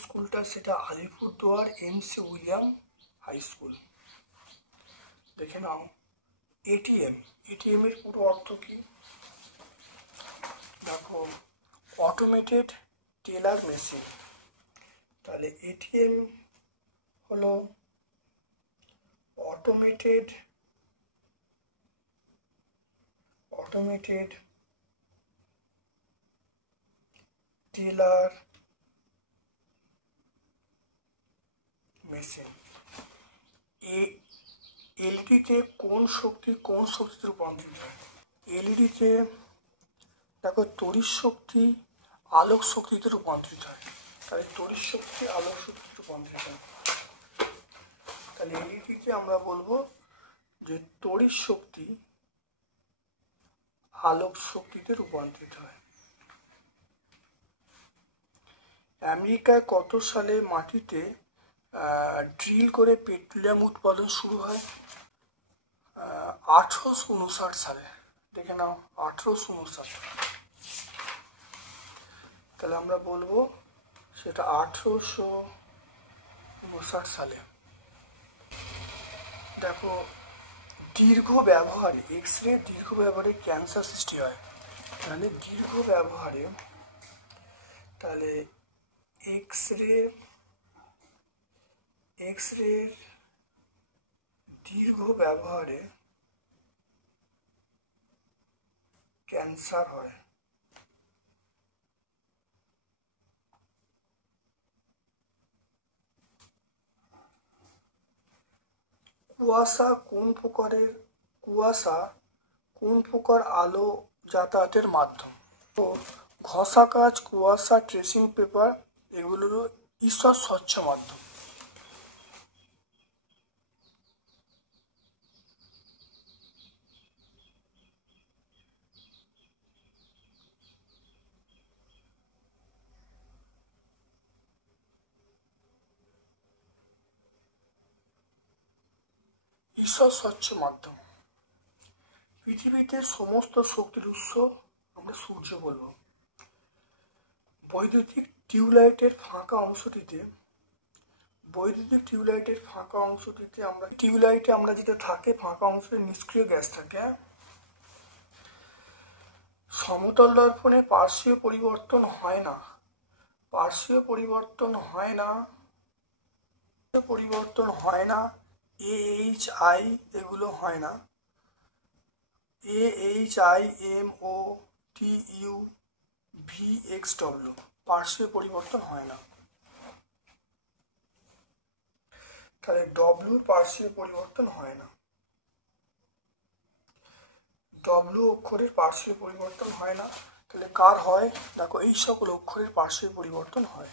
স্কুলটা সেটা Alipurduar MC William high school. দেখে নাও এটিএম। এটিএম এর পুরো অর্থ কি? দেখো, অটোমেটেড টেলার মেশিন। তাহলে এটিএম হলো অটোমেটেড টেলার মেশিন। এলইডিতে কোন শক্তিতে রূপান্তরিত হয়? এলইডিতে দেখো তড়িৎ শক্তি আলোক শক্তিতে রূপান্তরিত হয়। তাহলে তড়িৎ শক্তি আলোক শক্তিতে রূপান্তরিত হয়। তাহলে এলইডিতে আমরা বলবো যে তড়িৎ শক্তি আলোক শক্তিতে রূপান্তরিত হয়। আমেরিকায় কত সালে মাটিতে ড্রিল করে পেট্রোলিয়াম উৎপাদন শুরু হয়? 1859 সালে। দেখে নাও 1859। তাহলে আমরা বলবো সেটা 1859 সালে। দেখো, দীর্ঘ ব্যবহারে দীর্ঘ ব্যবহারে ক্যান্সার সৃষ্টি হয়। তাহলে দীর্ঘ ব্যবহারে তাহলে এক্স-রে দীর্ঘ ব্যবহারে ক্যান্সার হয়। কুয়াশা কোন প্রকার আলো যাতায়াতের মাধ্যম? তো ঘষা কাচ, কুয়াশা, ট্রেসিং পেপার এগুলোরও ঈষৎ স্বচ্ছ মাধ্যম। ঈষৎ স্বচ্ছ মাধ্যম। পৃথিবীতে সমস্ত শক্তির উৎস আমরা সূর্য বলবো। বৈদ্যুতিক টিউবলাইটের ফাঁকা অংশটিতে আমরা যেটা থাকে ফাঁকা অংশে নিষ্ক্রিয় গ্যাস থাকে। সমতল দর্পণে পার্শ্বীয় পরিবর্তন হয় না। AHI এগুলো হয় না। AHIMOTU VXW পার্শ্বীয় পরিবর্তন হয় না। তাহলে ডব্লিউ পার্শ্বীয় পরিবর্তন হয় না। ডব্লিউ অক্ষরের পার্শ্বীয় পরিবর্তন হয় না। তাহলে কার হয়? দেখো, এই সকল অক্ষরের পার্শ্বীয় পরিবর্তন হয়।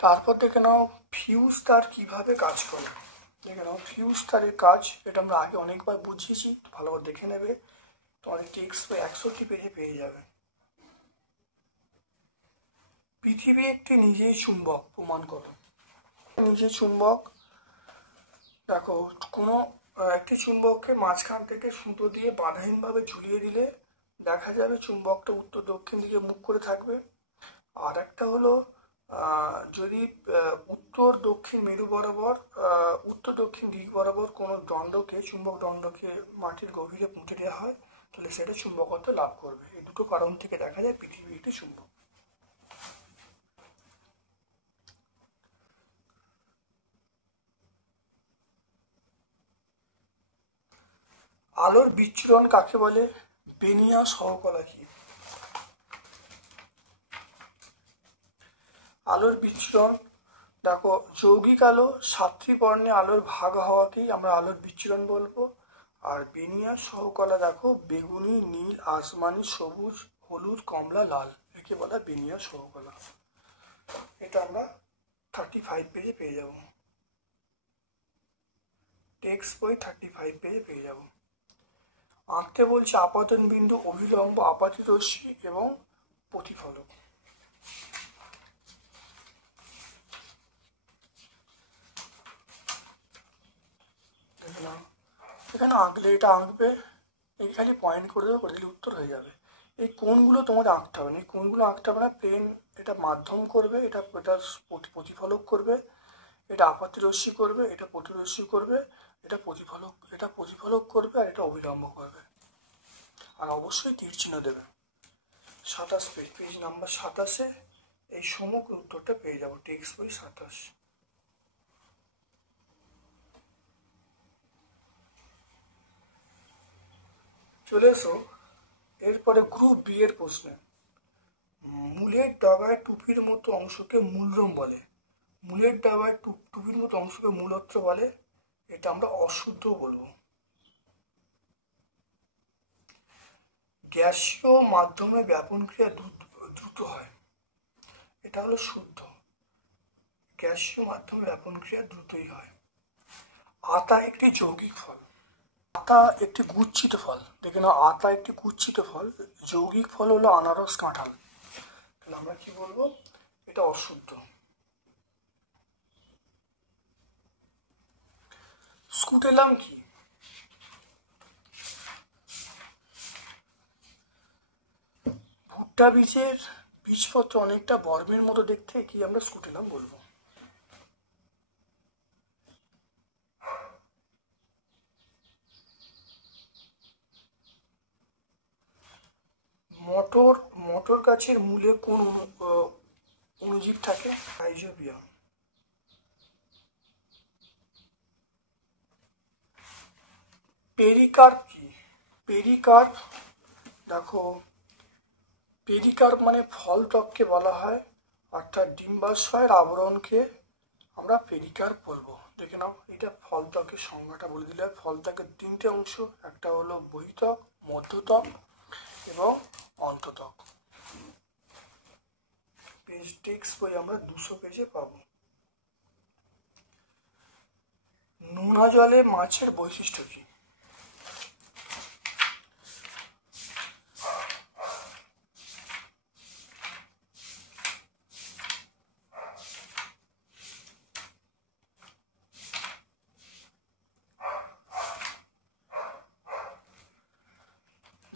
তারপর দেখে নাও ফিউজ তার কিভাবে কাজ করে। দেখে নাও ফিউজ তারের কাজ, এটা আমরা আগে অনেকবার বুঝিয়েছি, ভালো করে দেখে নেবে। তোমাদের টেক্সট 61 পেজে পেয়ে যাবে। পৃথিবী একটি নিজেই চুম্বক, প্রমাণ করো। নিজে চুম্বক। দেখো, কোনো একটি চুম্বককে মাঝখান থেকে সুতো দিয়ে বাধাহীনভাবে ঝুলিয়ে দিলে দেখা যাবে চুম্বকটা উত্তর দক্ষিণ দিকে মুখ করে থাকবে। আর একটা হলো যদি উত্তর দক্ষিণ দিক বরাবর কোনো চুম্বক দণ্ডকে মাটির গভীরে পুঁতে দেওয়া হয়, তাহলে সেটা চুম্বকত্ব লাভ করবে। এই দুটো কারণ থেকে দেখা যায় পৃথিবী একটি চুম্বক। আলোর বিচ্ছুরণ কাকে বলে? বেনিয়া সহকলা কি? আলোর বিচ্ছুরণ, দেখো, যৌগিক আলো 7টি বর্ণে আলোর ভাগ হওয়াকেই আমরা আলোর বিচ্ছুরণ বলবো। আর বেনিয়া সহকলা দেখো, বেগুনি, নীল, আসমানি, সবুজ, হলুদ, কমলা, লাল, একে বলা বেনিয়া সহকলা। এটা আমরা 35 পেজে পেয়ে যাব। টেক্সট বই 35 পেজে পেয়ে যাব। আঁকতে বলছে আপাতন বিন্দু, অভিলম্ব, আপাতিত রশ্মি এবং প্রতিফলক। এখানে আঁকলে এটা আঁকবে, এই খালি পয়েন্ট করে দেবে, করে দিলে উত্তর হয়ে যাবে। এই কোণগুলো তোমাদের আঁকতে হবে না, এই কোণগুলো আঁকতে হবে না, প্লেন এটা মাধ্যম করবে, এটা প্রতিফলক করবে, এটা আপাতিরশ্মি করবে, এটা প্রতিরশ্মি করবে, এটা প্রতিফলক করবে, আর এটা অবিলম্ব করবে, আর অবশ্যই তীর চিহ্ন দেবে। 27 পেজ, পেজ নাম্বার 27-এ এই সমগ্র উত্তরটা পেয়ে যাবো, টেক্সট বই 27। চলে এসো এরপরে গ্রুপ বি এর প্রশ্নে। মূলের ডাগায় টুপির মতো অংশকে মূলরম বলে। মূলের ডাগায় টুপির মতো অংশকে মূলত্র বলে, এটা আমরা অশুদ্ধ বলবো। গ্যাসীয় মাধ্যমে ব্যাপন ক্রিয়া দ্রুত হয়, এটা হলো শুদ্ধ। গ্যাসীয় মাধ্যমে ব্যাপন ক্রিয়া দ্রুতই হয়। আতা একটি যৌগিক ফল। আতা একটি গুচ্ছিত ফল, দেখে নাও, আতা একটি গুচ্ছিত ফল, যৌগিক ফল হলো আনারস, কাঁঠাল। তাহলে আমরা কি বলবো, এটা অশুদ্ধ। স্কুটেলাম কি? ভুট্টা বীজের বীজপত্র অনেকটা বর্মের মতো দেখতে, কি আমরা স্কুটেলাম বলবো। মটর গাছের মূলে কোন অণুজীব থাকে? রাইজোবিয়াম। পেরিকার্প কি? পেরিকার্প, দেখো, পেরিকার্প মানে ফল ত্বককে বলা হয়, অর্থাৎ ডিম্বাশয়ের আবরণকে আমরা পেরিকার্প বলবো। দেখে নাও, এটা ফল ত্বকের সংজ্ঞাটা বলে দিলে। ফল ত্বকের তিনটে অংশ, একটা হলো বহিত্বক, মধ্যত্বক এবং অন্তত্বক। পেজ টেক্সট বই আমরা 200 পেজে পাবো। নোনা জলে মাছের বৈশিষ্ট্য কি?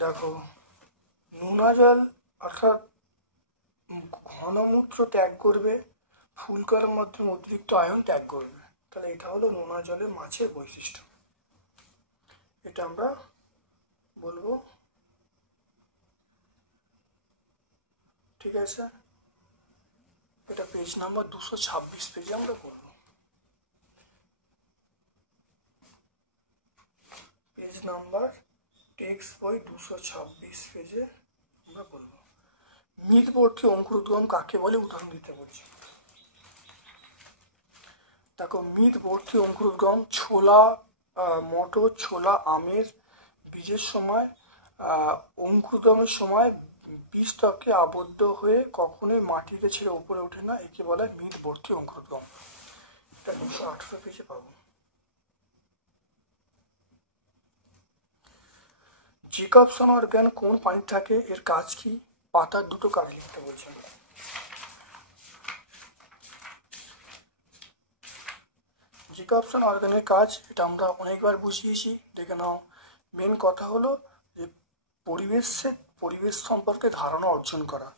দেখো, নোনা জল অর্থাৎ ঘনমূত্র ত্যাগ করবে, ফুলকার মাধ্যমে অতিরিক্ত আয়ন ত্যাগ করবে। তাহলে এটা হলো নোনা জলের মাছের বৈশিষ্ট্য, এটা আমরা বলবো। ঠিক আছে, এটা পেজ নাম্বার 226 পেজে আমরা করবো। পেজ নাম্বার টেক্সট বই 226 পেজে আমরা বলবো। মৃদবর্তী অঙ্কুরোদ্গম কাকে বলে, উদাহরণ দিতে বলছি। দেখো, মৃদবর্তী অঙ্কুরোদ্গম ছোলা, মটর, ছোলা, আমের বীজের সময়, অঙ্কুরোদ্গমের সময় বীজ ত্বকে আবদ্ধ হয়ে কখনোই মাটিতে ছেড়ে উপরে ওঠে না, একে বলে মৃদবর্তী অঙ্কুরোদ্গম। এটা 218 পেজে পাবো। জ্যাকবসন অর্গান কোন পানি থাকে, এর কাজ কি? পাতার দুটো কাজ লিখতে বলছেন। জ্যাকবসন অর্গানের কাজ, এটা আমরা অনেকবার বুঝিয়েছি, দেখে নাও। মেন কথা হলো যে পরিবেশ সম্পর্কে ধারণা অর্জন করা,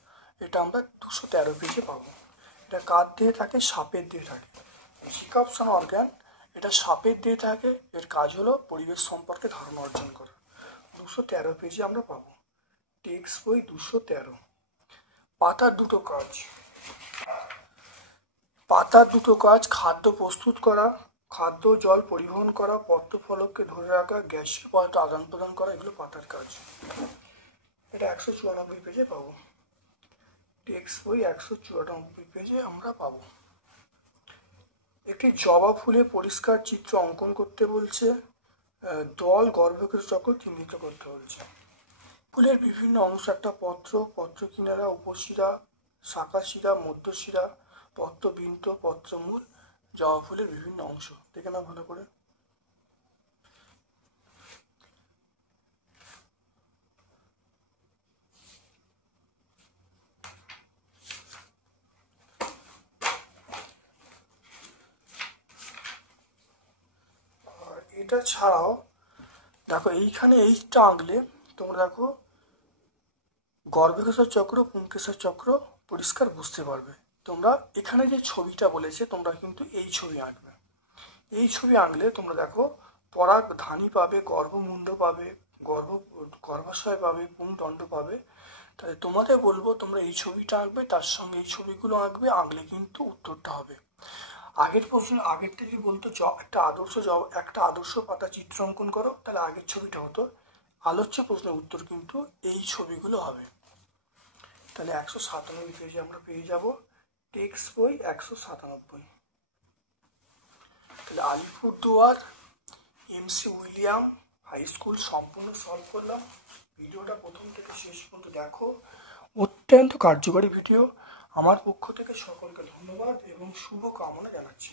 এটা আমরা 213 পেজে পাবো। এটা কার দিয়ে থাকে? সাপের দিয়ে থাকে। জ্যাকবসন অর্গান, এটা সাপের দিয়ে থাকে, এর কাজ হলো পরিবেশ সম্পর্কে ধারণা অর্জন করা। 213 পেজে আমরা পাবো, টেক্সট বই 213। পাতার দুটো কাজ। পাতার দুটো কাজ: খাদ্য প্রস্তুত করা, খাদ্য জল পরিবহন করা, পত্রফলককে ধরে রাখা, গ্যাসীয় পদার্থ আদান প্রদান করা, এগুলো পাতার কাজ। এটা 194 পেজে পাবো, টেক্সট বই 194 পেজে আমরা পাবো। একটি জবা ফুলে পরিষ্কার চিত্র অঙ্কন করতে বলছে, দল গর্ভকের চক্র চিহ্নিত করতে বলছে। ফুলের বিভিন্ন অংশ, একটা পত্র, পত্র কিনারা, উপশিরা, শাখা শিরা, মধ্যশিরা, পত্রবৃন্ত, পত্রমূল, জবা ফুলের বিভিন্ন অংশ। দেখে না ভালো করে। আর এটা ছাড়াও দেখো এইখানে এইটা আঁকলে তোমরা দেখো গর্ভকেশর চক্র পুংকেশর চক্র পরিষ্কার বুঝতে পারবে। তোমরা এখানে যে ছবিটা বলেছে তোমরা কিন্তু এই ছবি আঁকবে। এই ছবি আঁকলে তোমরা দেখো পরাগ ধানী পাবে, গর্ভমুণ্ড পাবে, গর্ভাশয় পাবে, পুংদণ্ড পাবে। তাহলে তোমাদের বলবো তোমরা এই ছবিটা আঁকবে, তার সঙ্গে এই ছবিগুলো আঁকবে, আঁকলে কিন্তু উত্তরটা হবে। আগের প্রশ্ন আগেরটা যদি বলতো একটা আদর্শ পাতা চিত্র অঙ্কন করো, তাহলে আগের ছবিটা হতো। আলোচ্য প্রশ্নের উত্তর কিন্তু এই ছবিগুলো হবে। তাহলে 197 পেজে আমরা পেয়ে যাব টেক্সট বই 197। তাহলে Alipurduar MC William high school সম্পূর্ণ সলভ করলাম। ভিডিওটা প্রথম থেকে শেষ পর্যন্ত দেখো, অত্যন্ত কার্যকরী ভিডিও। আমার পক্ষ থেকে সকলকে ধন্যবাদ এবং শুভ কামনা জানাচ্ছি।